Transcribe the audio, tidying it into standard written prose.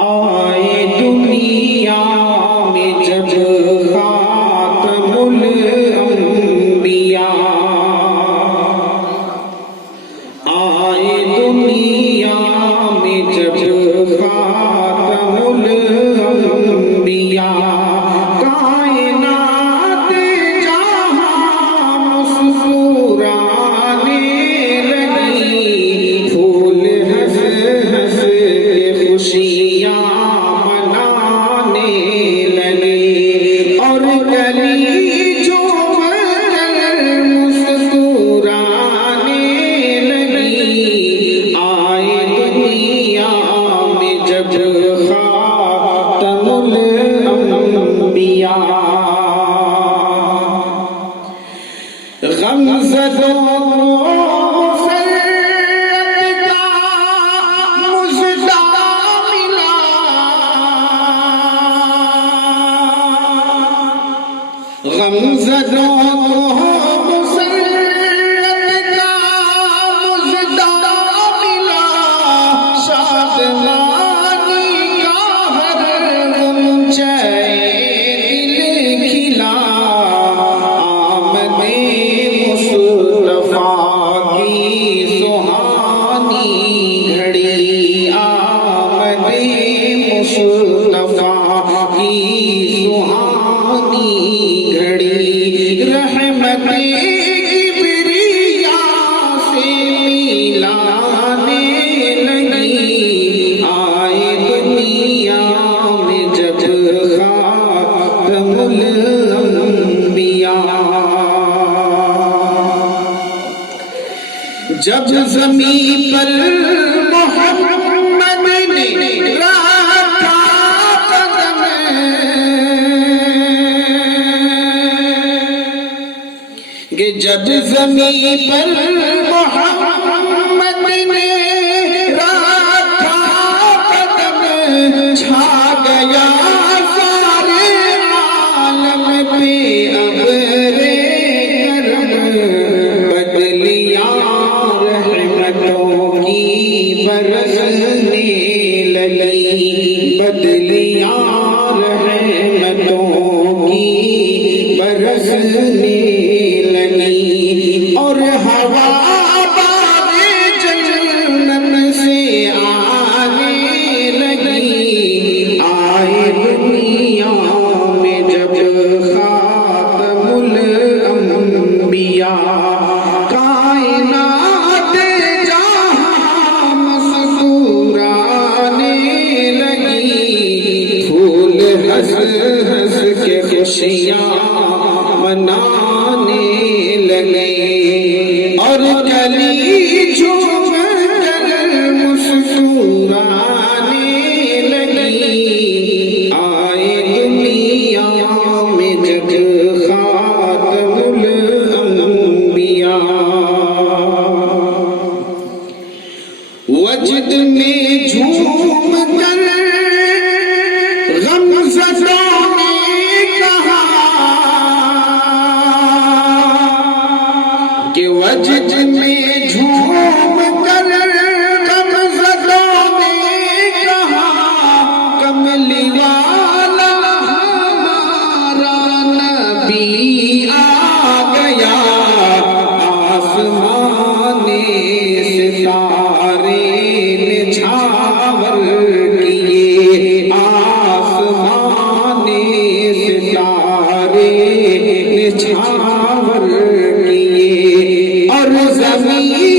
آئے دنیا میں جب خاتم الانبیاء، آئے دنیا میں جب خاتم الانبیاء، کائنات جہاں مسکرانے لگی، پھول ہنس ہنس کے خوشیاں منانے لگے، اور گلی جھوم کر مسکرانے لگی، آئے دنیا میں جب خاتم الانبیاء۔ غمزدوں کو مسرت کا مژدہ ملا، غمزدوں کو مسرت کا مژدہ ملا، شادمانی کا ہر غنچہ دل کھلا، آمد مصطفیٰ کی سہانی گھڑی، آمد مصطفیٰ کی سہانی گھڑی، رحمت کبریا سے ملانے لگی، آئے دنیا میں جب خاتم الانبیاء۔ جب زمین پر محمد نے رکھا قدم، کہ جب زمین پر محمد نے رکھا قدم، چھا گیا سارے عالم پہ ابر کرم، بدلیاں رحمتوں کی برسنے لگی، بدلیاں رحمتوں کی برسنے لگی، اور ہوا باد جنت سے آنے لگی، آئے دنیا میں جب خاتم الانبیاء، کائنات جہاں مسکرانے لگی، پھول ہنس ہنس کے خوشیاں منانے لگے، اور گلی جھوم کر مسکرانے لگی، آئے دنیا میں جب خاتم الانبیاء۔ وجد میں جھوم کر غمزدوں نے کہا، کہ وجد میں جھوم کر غمزدوں نے کہا، کملی والا ہمارا نبی آ گیا، آسمان ستارے نچھاور کیے، آسمان ستارے نچھاور کیے، اور زمین